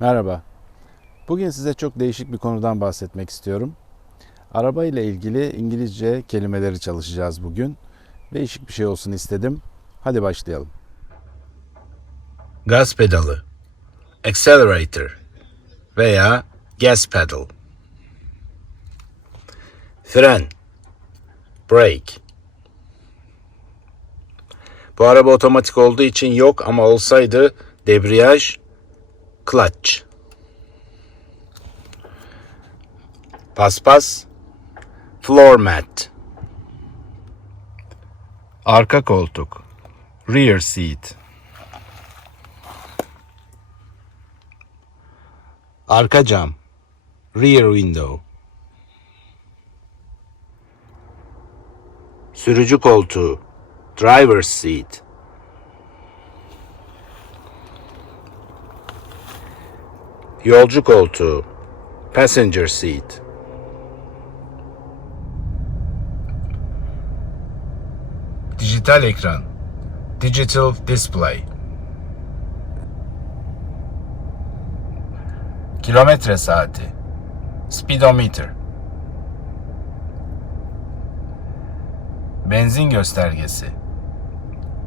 Merhaba. Bugün size çok değişik bir konudan bahsetmek istiyorum. Araba ile ilgili İngilizce kelimeleri çalışacağız bugün. Değişik bir şey olsun istedim. Hadi başlayalım. Gaz pedalı, accelerator veya gas pedal. Fren, brake. Bu araba otomatik olduğu için yok ama olsaydı debriyaj, clutch. Paspas, floor mat. Arka koltuk, rear seat. Arka cam. Rear window. Sürücü koltuğu. Driver's seat. Yolcu koltuğu. Passenger seat. Dijital ekran. Digital display. Kilometre saati. Speedometer. Benzin göstergesi.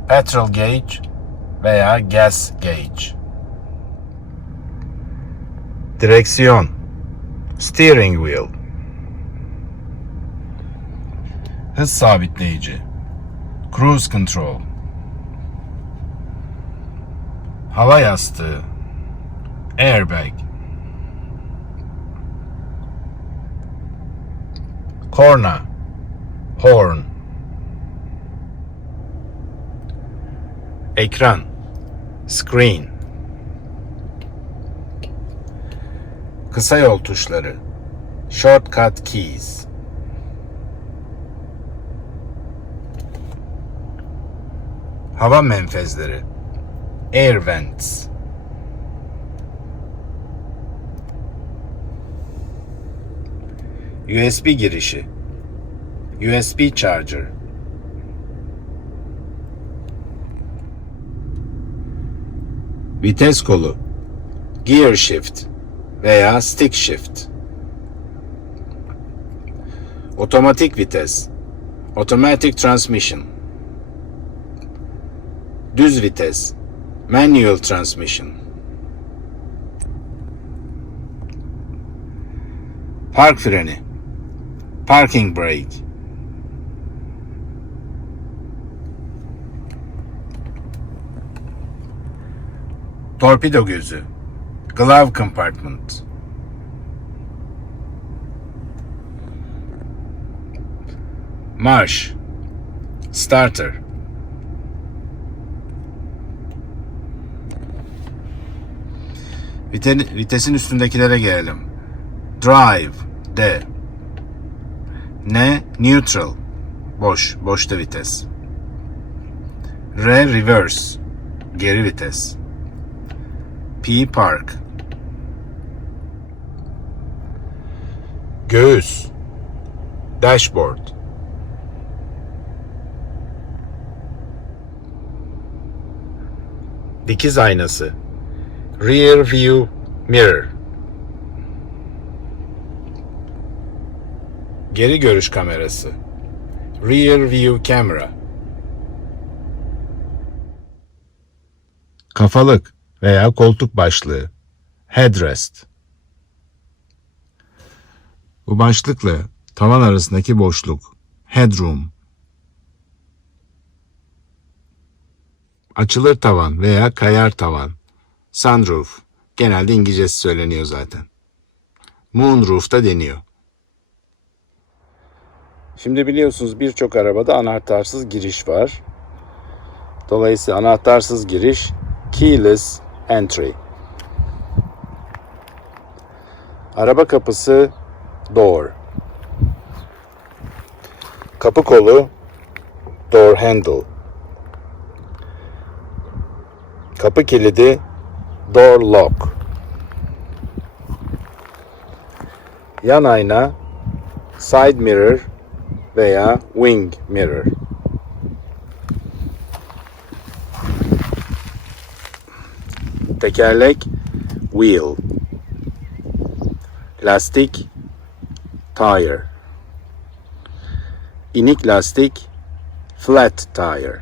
Petrol gauge veya gas gauge. Direksiyon. Steering wheel. Hız sabitleyici. Cruise control. Hava yastığı. Airbag. Korna. Horn. Ekran. Screen. Kısa yol tuşları. Shortcut keys. Hava menfezleri. Air vents. USB girişi. USB charger. Vites kolu. Gear shift veya stick shift. Otomatik vites. Automatic transmission. Düz vites. Manual transmission. Park freni. Parking brake. Torpido gözü. Glove compartment. Marş. Starter. Vite- vitesin üstündekilere gelelim. Drive. D. N. Neutral. Boş. Boşta vites. R. Reverse. Geri vites. P. Park. Göğüs. Dashboard. Dikiz aynası. Rear view mirror. Geri görüş kamerası. Rear view camera. Kafalık veya koltuk başlığı. Headrest. Bu başlıkla tavan arasındaki boşluk. Headroom. Açılır tavan veya kayar tavan. Sunroof. Genelde İngilizcesi söyleniyor zaten. Moonroof da deniyor. Şimdi biliyorsunuz birçok arabada anahtarsız giriş var. Dolayısıyla anahtarsız giriş keyless entry. Araba kapısı door. Kapı kolu door handle. Kapı kilidi door lock. Yan ayna side mirror veya wing mirror. Tekerlek wheel. Lastik, tire. İnik lastik, flat tire.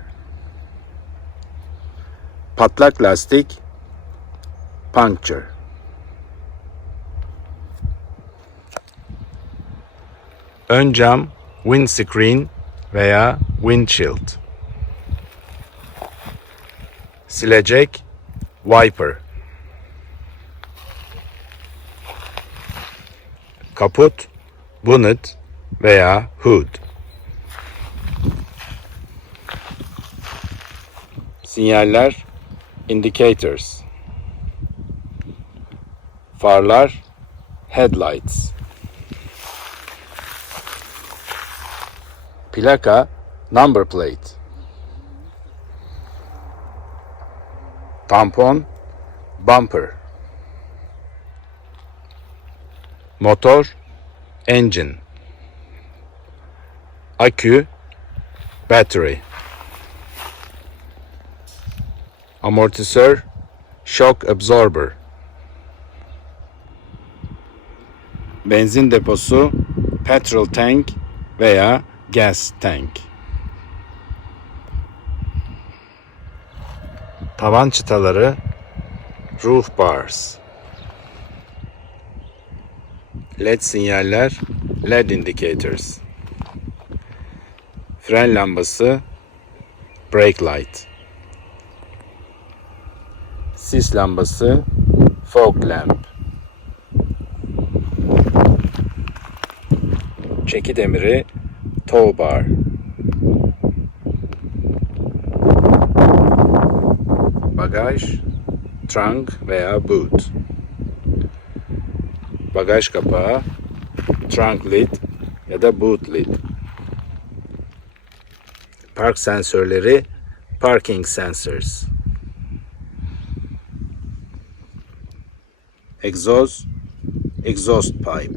Patlak lastik, puncture. Ön cam, windscreen veya windshield. Silecek, wiper. Kaput, bonnet veya hood. Sinyaller, indicators. Farlar, headlights. Plaka, number plate. Tampon, bumper. Motor, engine. Akü, battery. Amortisör, shock absorber. Benzin deposu, petrol tank veya gas tank. Tavan çıtaları, roof bars. LED sinyaller, LED indicators. Fren lambası, brake light. Sis lambası, fog lamp. Çeki demiri, tow bar. Bagaj, trunk veya boot. Bagaj kapağı, trunk lid ya da boot lid. Park sensörleri, parking sensors. Egzoz, exhaust pipe.